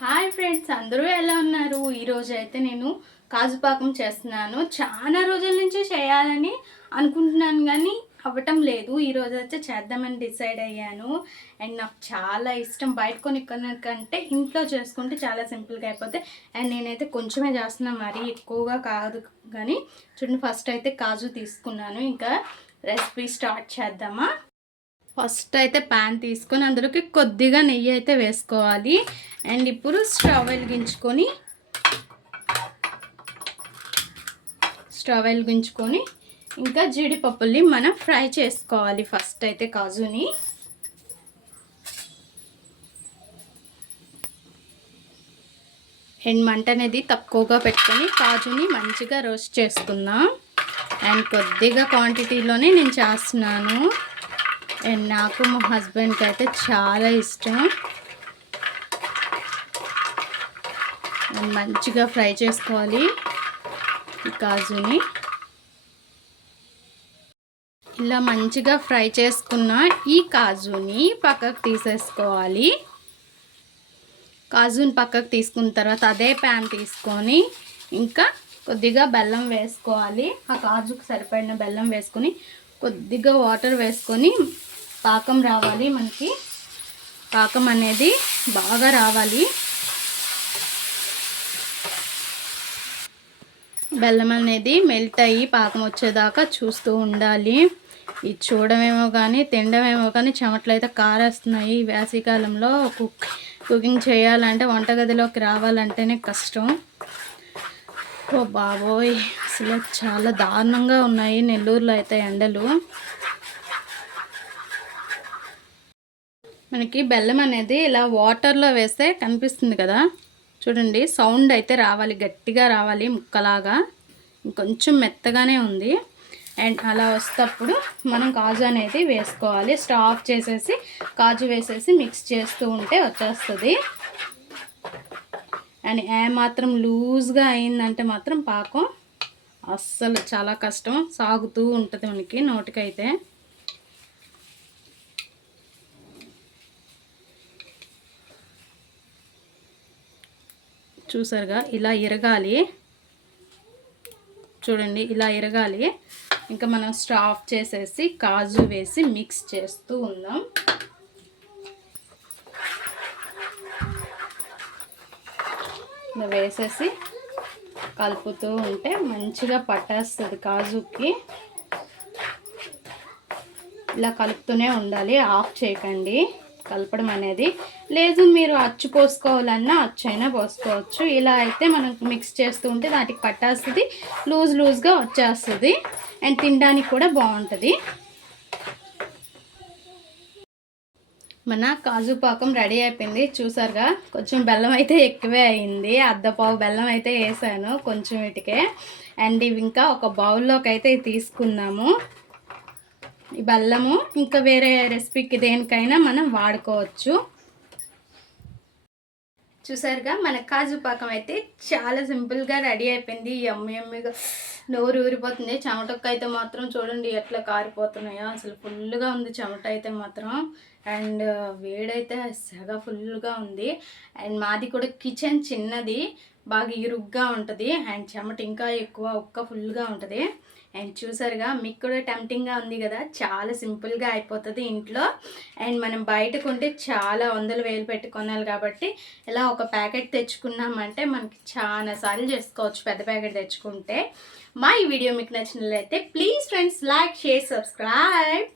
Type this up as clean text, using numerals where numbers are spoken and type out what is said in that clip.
Hi friends, అందరూ ఎలా ఉన్నారు? ఈరోజు అయితే నేను కాజు పాకం చేస్తున్నాను. చాలా రోజుల నుంచి చేయాలని అనుకుంటున్నాను కానీ అవ్వటం లేదు. ఈరోజు అయితే చేద్దామని డిసైడ్ అయ్యాను. అండ్ నాకు చాలా ఇష్టం. బయట కొనుక్కునే కంటే ఇంట్లో చేసుకుంటే చాలా సింపుల్గా అయిపోతే. అండ్ నేనైతే కొంచెమే చేస్తున్నాను, మరీ ఎక్కువగా కాదు. కానీ చూడండి, ఫస్ట్ అయితే కాజు తీసుకున్నాను. ఇంకా రెసిపీ స్టార్ట్ చేద్దామా? ఫస్ట్ అయితే ప్యాన్ తీసుకొని అందులోకి కొద్దిగా నెయ్యి అయితే వేసుకోవాలి. అండ్ ఇప్పుడు స్టవ్ వెలిగించుకొని ఇంకా జీడిపప్పుల్ని మనం ఫ్రై చేసుకోవాలి. ఫస్ట్ అయితే కాజుని అండ్ మంట అనేది తక్కువగా పెట్టుకొని కాజుని మంచిగా రోస్ట్ చేసుకుందాం. అండ్ కొద్దిగా క్వాంటిటీలోనే నేను చేస్తున్నాను. అండ్ నాకు మా హస్బెండ్కి అయితే చాలా ఇష్టం. మంచిగా ఫ్రై చేసుకోవాలి ఈ కాజుని. ఇలా మంచిగా ఫ్రై చేసుకున్న ఈ కాజుని పక్కకు తీసేసుకోవాలి. కాజుని పక్కకు తీసుకున్న తర్వాత అదే ప్యాన్ తీసుకొని ఇంకా కొద్దిగా బెల్లం వేసుకోవాలి. ఆ కాజుకు సరిపడిన బెల్లం వేసుకొని కొద్దిగా వాటర్ వేసుకొని పాకం రావాలి. మనకి పాకం అనేది బాగా రావాలి. బెల్లం అనేది మెల్ట్ అయ్యి పాకం వచ్చేదాకా చూస్తూ ఉండాలి. ఇది చూడమేమో కానీ తినడమేమో కానీ చెమటలు అయితే కారేస్తున్నాయి. ఈ వేసవికాలంలో కుకింగ్ చేయాలంటే వంటగదిలోకి రావాలంటేనే కష్టం. ఓ బాబోయ్, అసలు చాలా దారుణంగా ఉన్నాయి నెల్లూరులో అయితే ఎండలు. మనకి బెల్లం అనేది ఇలా వాటర్లో వేస్తే కనిపిస్తుంది కదా, చూడండి. సౌండ్ అయితే రావాలి, గట్టిగా రావాలి, ముక్కలాగా. కొంచెం మెత్తగానే ఉంది. అండ్ అలా వస్తేప్పుడు మనం కాజు అనేది వేసుకోవాలి. స్టవ్ ఆఫ్ చేసేసి కాజు వేసేసి మిక్స్ చేస్తూ ఉంటే వచ్చేస్తుంది. అండ్ ఏమాత్రం లూజ్గా అయిందంటే మాత్రం పాకం అస్సలు చాలా కష్టం, సాగుతూ ఉంటుంది మనకి నోటికైతే. చూసారుగా, ఇలా ఇరగాలి. చూడండి, ఇలా ఇరగాలి. ఇంకా మనం స్టవ్ ఆఫ్ చేసేసి కాజు వేసి మిక్స్ చేస్తూ ఉందాం. ఇలా వేసేసి కలుపుతూ ఉంటే మంచిగా పట్టేస్తుంది కాజుకి. ఇలా కలుపుతూనే ఉండాలి, ఆఫ్ చేయకండి కలపడం అనేది. లేదు మీరు అచ్చు పోసుకోవాలన్నా అచ్చైనా పోసుకోవచ్చు. ఇలా అయితే మనం మిక్స్ చేస్తూ ఉంటే దానికి పట్టేస్తుంది, లూజ్గా వచ్చేస్తుంది. అండ్ తినడానికి కూడా బాగుంటుంది. మన కాజు పాకం రెడీ అయిపోయింది. చూసారుగా, కొంచెం బెల్లం అయితే ఎక్కువే అయింది. అర్ధపావు బెల్లం అయితే వేసాను కొంచెం ఇటుకే. అండ్ ఇవి ఇంకా ఒక బౌల్లోకి అయితే తీసుకున్నాము. ఈ బెల్లము ఇంకా వేరే రెసిపీకి దేనికైనా మనం వాడుకోవచ్చు. చూసారుగా, మన కాజు పాకం అయితే చాలా సింపుల్గా రెడీ అయిపోయింది. యమ్మీగా నోరు ఊరిపోతుంది. చెమటొక్క అయితే మాత్రం చూడండి ఎట్లా కారిపోతున్నాయో. అసలు ఫుల్గా ఉంది చెమట అయితే మాత్రం. అండ్ వేడైతే సెగ ఫుల్గా ఉంది. అండ్ మాది కూడా కిచెన్ చిన్నది, బాగా ఇరుగ్గా ఉంటుంది. అండ్ చెమట ఇంకా ఎక్కువ, ఉక్క ఫుల్గా ఉంటుంది. అండ్ చూసారుగా, మీకు కూడా టెంప్టింగ్గా ఉంది కదా. చాలా సింపుల్గా అయిపోతుంది ఇంట్లో. అండ్ మనం బయట కొంటే చాలా వందల వేలు పెట్టి కొనాలి కాబట్టి ఇలా ఒక ప్యాకెట్ తెచ్చుకున్నామంటే మనకి చాలా సార్లు చేసుకోవచ్చు పెద్ద ప్యాకెట్ తెచ్చుకుంటే. మా ఈ వీడియో మీకు నచ్చినట్లయితే please friends, like, share, subscribe.